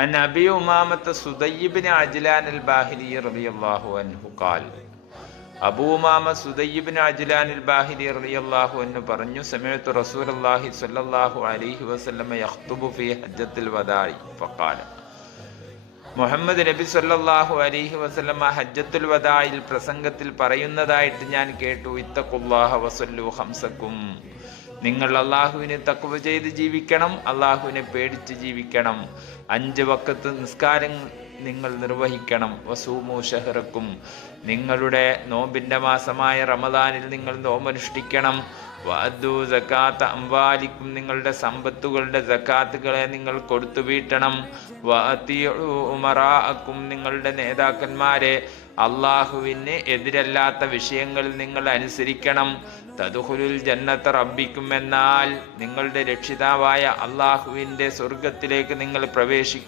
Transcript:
عن أبي أمامة سدي بن عجلان الباهلي رضي الله عنه قال അബൂ ഉമാമ സുദയ്യ് ഇബ്നു അജ്ലാൻ അൽ-ബാഹിലി റളിയല്ലാഹു അൻഹു പറഞ്ഞു, സമിഅ്തു റസൂലല്ലാഹി സ്വല്ലല്ലാഹു അലൈഹി വസല്ലമ യഖ്തുബു ഫീ ഹജ്ജത്തുൽ വദാഇ ഫഖാല. മുഹമ്മദ് നബി സ്വല്ലല്ലാഹു അലൈഹി വസല്ലമ ഹജ്ജത്തുൽ വദാഇൽ പ്രസംഗത്തിൽ പറയുന്നതായിട്ട് ഞാൻ കേട്ടു, ഇത്തഖുല്ലാഹ വസല്ലു ഖംസക്കും, നിങ്ങൾ അള്ളാഹുവിനെ തഖ്വ ചെയ്ത് ജീവിക്കണം, അള്ളാഹുവിനെ പേടിച്ച് ജീവിക്കണം, 5 വഖത്ത് നിസ്കാരം നിങ്ങൾ നിർവഹിക്കണം. വസൂമു ഷഹ്റക്കും, നിങ്ങളുടെ നോമ്പിന്റെ മാസമായ റമദാനിൽ നിങ്ങൾ നോമ്പനുഷ്ഠിക്കണം. വഅദ്ദു സകാത്ത അംവാലിക്കും, നിങ്ങളുടെ സമ്പത്തുകളുടെ സകാത്തുകളെ നിങ്ങൾ കൊടുത്തു വീട്ടണം. വഅതിഉ ഉമറാഅക്കും, നിങ്ങളുടെ നേതാക്കന്മാരെ അള്ളാഹുവിന് എതിരല്ലാത്ത വിഷയങ്ങളിൽ നിങ്ങൾ അനുസരിക്കണം. തദ്ഖുലുൽ ജന്നത റബ്ബിക്കും, എന്നാൽ നിങ്ങളുടെ രക്ഷിതാവായ അള്ളാഹുവിൻ്റെ സ്വർഗത്തിലേക്ക് നിങ്ങൾ പ്രവേശിക്കും.